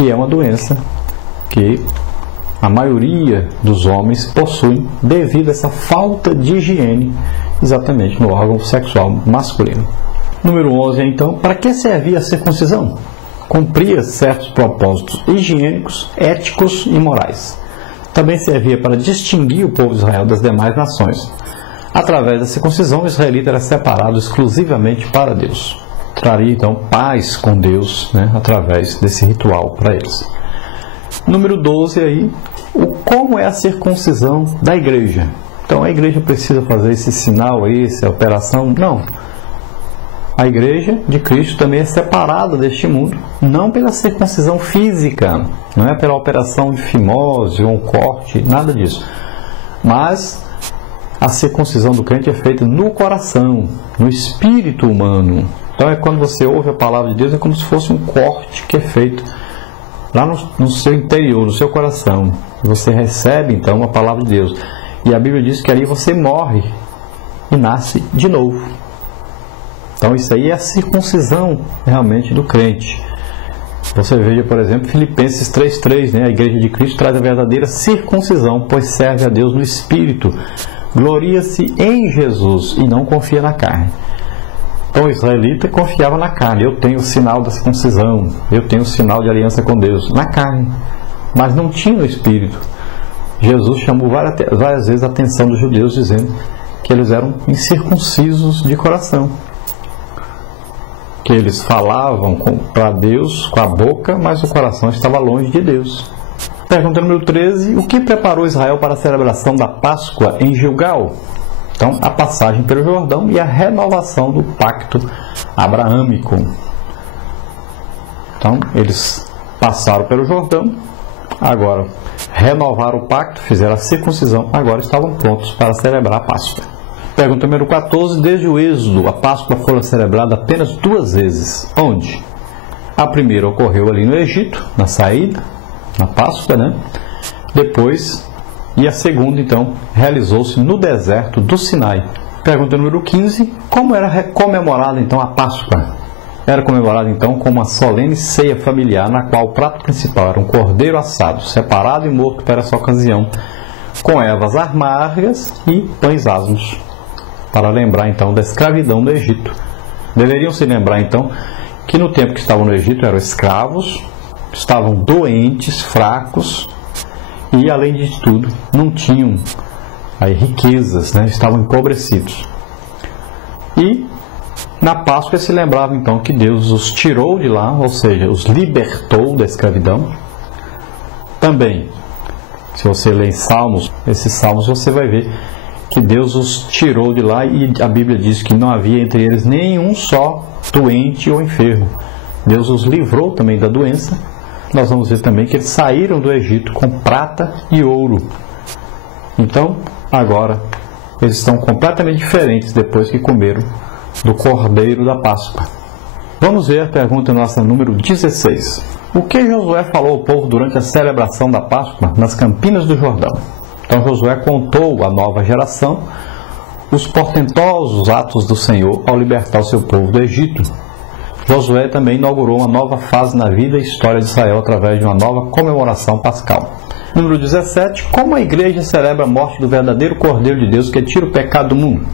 que é uma doença que a maioria dos homens possuem devido a essa falta de higiene exatamente no órgão sexual masculino. Número 11, então, para que servia a circuncisão? Cumpria certos propósitos higiênicos, éticos e morais. Também servia para distinguir o povo de Israel das demais nações. Através da circuncisão, o israelita era separado exclusivamente para Deus. Traria, então, paz com Deus, através desse ritual para eles. Número 12, aí, como é a circuncisão da igreja? Então, a igreja precisa fazer esse sinal aí, essa operação? Não. A igreja de Cristo também é separada deste mundo, não pela circuncisão física, não é pela operação de fimose ou um corte, nada disso. Mas a circuncisão do crente é feita no coração, no espírito humano. Então é quando você ouve a palavra de Deus, é como se fosse um corte que é feito lá no seu interior, no seu coração. Você recebe então a palavra de Deus. E a Bíblia diz que ali você morre e nasce de novo. Então isso aí é a circuncisão realmente do crente. Você veja, por exemplo, Filipenses 3,3, a igreja de Cristo traz a verdadeira circuncisão, pois serve a Deus no Espírito. Gloria-se em Jesus e não confia na carne. Então o israelita confiava na carne. Eu tenho o sinal da circuncisão, eu tenho o sinal de aliança com Deus, na carne. Mas não tinha no Espírito. Jesus chamou várias vezes a atenção dos judeus, dizendo que eles eram incircuncisos de coração. Que eles falavam para Deus com a boca, mas o coração estava longe de Deus. Pergunta número 13. O que preparou Israel para a celebração da Páscoa em Gilgal? Então, a passagem pelo Jordão e a renovação do pacto abraâmico. Então, eles passaram pelo Jordão, agora renovaram o pacto, fizeram a circuncisão, agora estavam prontos para celebrar a Páscoa. Pergunta número 14. Desde o Êxodo, a Páscoa foi celebrada apenas 2 vezes. Onde? A primeira ocorreu ali no Egito, na saída, na Páscoa, Depois, e a segunda, então, realizou-se no deserto do Sinai. Pergunta número 15. Como era comemorada, então, a Páscoa? Era comemorada, então, com uma solene ceia familiar, na qual o prato principal era um cordeiro assado, separado e morto para essa ocasião, com ervas amargas e pães asmos, para lembrar, então, da escravidão do Egito. Deveriam se lembrar, então, que no tempo que estavam no Egito eram escravos, estavam doentes, fracos e, além de tudo, não tinham aí riquezas, estavam empobrecidos. E na Páscoa se lembrava, então, que Deus os tirou de lá, ou seja, os libertou da escravidão. Também, se você ler Salmos, esses Salmos você vai ver que Deus os tirou de lá, e a Bíblia diz que não havia entre eles nenhum só doente ou enfermo. Deus os livrou também da doença. Nós vamos ver também que eles saíram do Egito com prata e ouro. Então, agora, eles estão completamente diferentes depois que comeram do cordeiro da Páscoa. Vamos ver a pergunta nossa número 16. O que Josué falou ao povo durante a celebração da Páscoa nas campinas do Jordão? Então Josué contou à nova geração os portentosos atos do Senhor ao libertar o seu povo do Egito. Josué também inaugurou uma nova fase na vida e história de Israel através de uma nova comemoração pascal. Número 17. Como a igreja celebra a morte do verdadeiro Cordeiro de Deus que tira o pecado do mundo?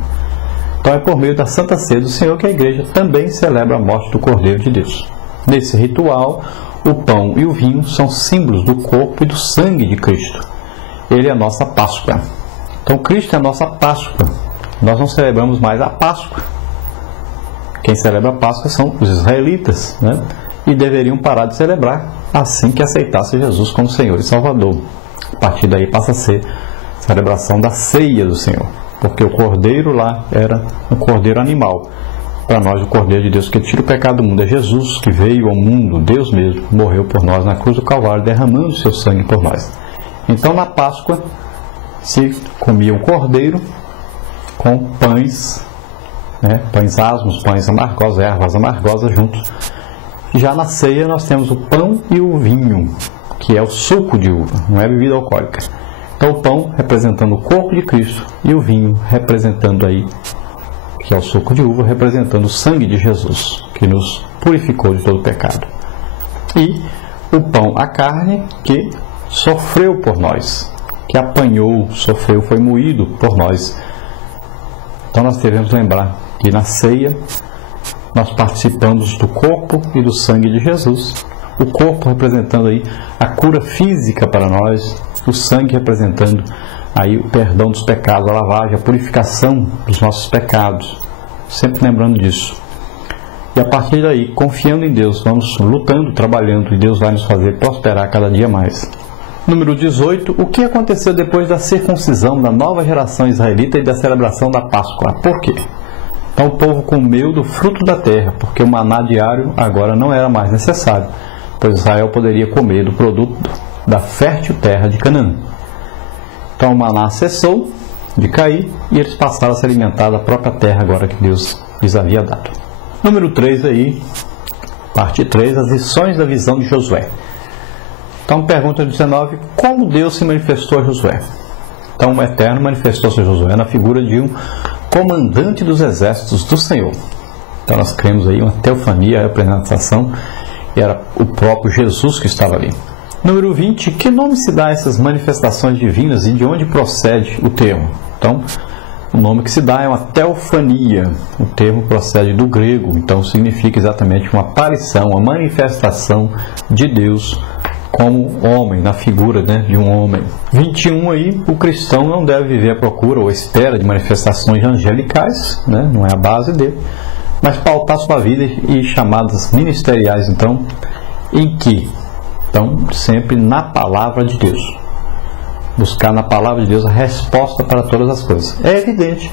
Então é por meio da Santa Ceia do Senhor que a igreja também celebra a morte do Cordeiro de Deus. Nesse ritual, o pão e o vinho são símbolos do corpo e do sangue de Cristo. Ele é a nossa Páscoa. Então Cristo é a nossa Páscoa. Nós não celebramos mais a Páscoa. Quem celebra a Páscoa são os israelitas, e deveriam parar de celebrar assim que aceitasse Jesus como Senhor e Salvador. A partir daí passa a ser a celebração da ceia do Senhor, porque o cordeiro lá era um cordeiro animal. Para nós, o Cordeiro de Deus que tira o pecado do mundo é Jesus, que veio ao mundo, Deus mesmo, morreu por nós na cruz do Calvário, derramando seu sangue por nós. Então, na Páscoa, se comia o cordeiro com pães, pães asmos, pães amargosos, ervas amargosas juntos. Já na ceia, nós temos o pão e o vinho, que é o suco de uva, não é bebida alcoólica. Então, o pão representando o corpo de Cristo e o vinho representando aí, que é o suco de uva, representando o sangue de Jesus, que nos purificou de todo pecado. E o pão, a carne, que sofreu por nós, que apanhou, sofreu, foi moído por nós. Então nós devemos lembrar que na ceia nós participamos do corpo e do sangue de Jesus. O corpo representando aí a cura física para nós, o sangue representando aí o perdão dos pecados, a lavagem, a purificação dos nossos pecados. Sempre lembrando disso. E a partir daí, confiando em Deus, vamos lutando, trabalhando, e Deus vai nos fazer prosperar cada dia mais. Número 18. O que aconteceu depois da circuncisão da nova geração israelita e da celebração da Páscoa? Por quê? Então o povo comeu do fruto da terra, porque o maná diário agora não era mais necessário, pois Israel poderia comer do produto da fértil terra de Canaã. Então o maná cessou de cair e eles passaram a se alimentar da própria terra agora que Deus lhes havia dado. Número 3 aí, parte 3, as lições da visão de Josué. Então pergunta 19, como Deus se manifestou a Josué? Então o Eterno manifestou-se a Josué na figura de um comandante dos exércitos do Senhor. Então nós cremos aí uma teofania, a representação, e era o próprio Jesus que estava ali. Número 20, que nome se dá a essas manifestações divinas e de onde procede o termo? Então, o nome que se dá é uma teofania. O termo procede do grego, então significa exatamente uma aparição, uma manifestação de Deus como homem, na figura, de um homem. 21 aí, o cristão não deve viver à procura ou à espera de manifestações angelicais, não é a base dele, mas pautar sua vida e chamadas ministeriais, então, em que? Então, sempre na palavra de Deus. Buscar na palavra de Deus a resposta para todas as coisas. É evidente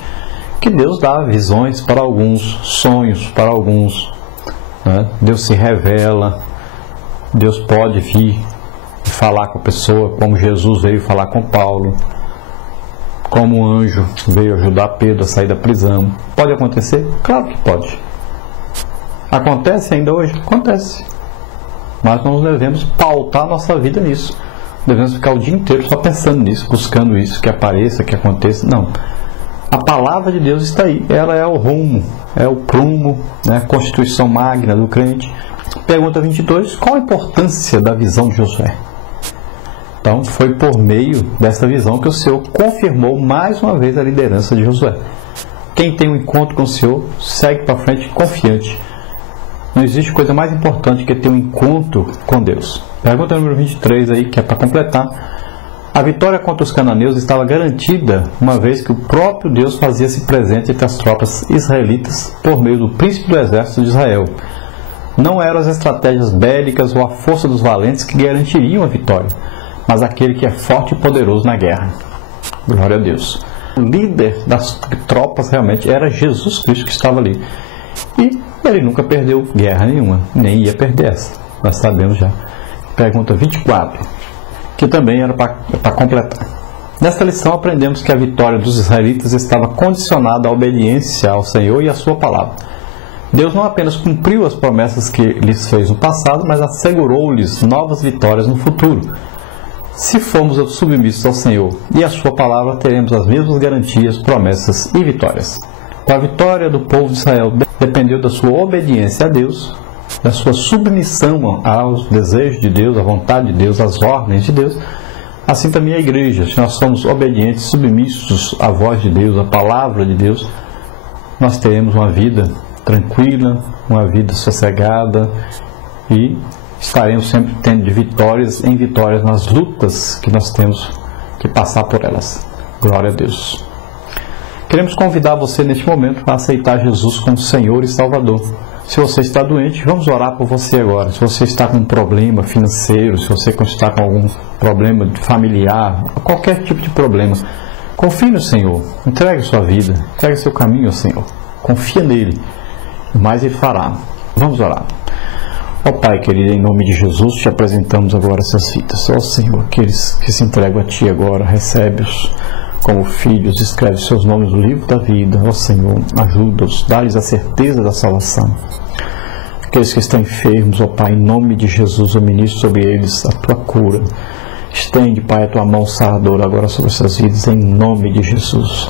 que Deus dá visões para alguns, sonhos para alguns, Deus se revela, Deus pode vir falar com a pessoa, como Jesus veio falar com Paulo, como um anjo veio ajudar Pedro a sair da prisão. Pode acontecer? Claro que pode. Acontece ainda hoje? Acontece. Mas nós devemos pautar nossa vida nisso. Devemos ficar o dia inteiro só pensando nisso, buscando isso, que apareça, que aconteça. Não. A palavra de Deus está aí. Ela é o rumo, é o prumo, a constituição magna do crente. Pergunta 22. Qual a importância da visão de Josué? Então, foi por meio dessa visão que o Senhor confirmou mais uma vez a liderança de Josué. Quem tem um encontro com o Senhor, segue para frente confiante. Não existe coisa mais importante que ter um encontro com Deus. Pergunta número 23 aí, que é para completar. A vitória contra os cananeus estava garantida, uma vez que o próprio Deus fazia-se presente entre as tropas israelitas por meio do príncipe do exército de Israel. Não eram as estratégias bélicas ou a força dos valentes que garantiriam a vitória, mas aquele que é forte e poderoso na guerra. Glória a Deus. O líder das tropas realmente era Jesus Cristo que estava ali. E ele nunca perdeu guerra nenhuma, nem ia perder essa. Nós sabemos já. Pergunta 24, que também era para completar. Nesta lição aprendemos que a vitória dos israelitas estava condicionada à obediência ao Senhor e à sua palavra. Deus não apenas cumpriu as promessas que lhes fez no passado, mas assegurou-lhes novas vitórias no futuro. Se formos submissos ao Senhor e à sua palavra, teremos as mesmas garantias, promessas e vitórias. A vitória do povo de Israel dependeu da sua obediência a Deus, da sua submissão aos desejos de Deus, à vontade de Deus, às ordens de Deus. Assim também a igreja, se nós somos obedientes, submissos à voz de Deus, à palavra de Deus, nós teremos uma vida tranquila, uma vida sossegada e estaremos sempre tendo de vitórias em vitórias nas lutas que nós temos que passar por elas. Glória a Deus. Queremos convidar você neste momento a aceitar Jesus como Senhor e Salvador. Se você está doente, vamos orar por você agora. Se você está com um problema financeiro, se você está com algum problema familiar, qualquer tipo de problema, confie no Senhor. Entregue sua vida, entregue seu caminho ao Senhor. Confia nele, mas Ele fará. Vamos orar. Ó Pai querido, em nome de Jesus, te apresentamos agora essas vidas. Ó Senhor, aqueles que se entregam a Ti agora, recebe-os como filhos, escreve seus nomes no livro da vida. Ó Senhor, ajuda-os, dá-lhes a certeza da salvação. Aqueles que estão enfermos, ó Pai, em nome de Jesus, eu ministro sobre eles a Tua cura. Estende, Pai, a Tua mão saradora agora sobre essas vidas, em nome de Jesus.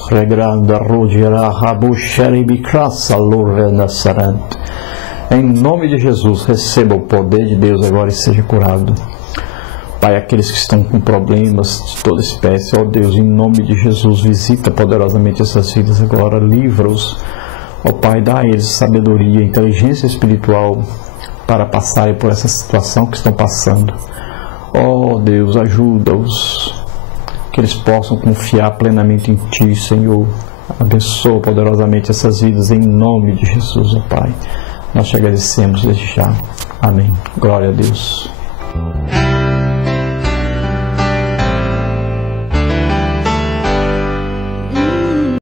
Em nome de Jesus, receba o poder de Deus agora e seja curado. Pai, aqueles que estão com problemas de toda espécie, ó Deus, em nome de Jesus, visita poderosamente essas vidas agora, livra-os, ó Pai, dá a eles sabedoria, inteligência espiritual para passarem por essa situação que estão passando. Ó Deus, ajuda-os, que eles possam confiar plenamente em Ti, Senhor. Abençoa poderosamente essas vidas em nome de Jesus, ó Pai. Nós te agradecemos desde já. Amém. Glória a Deus.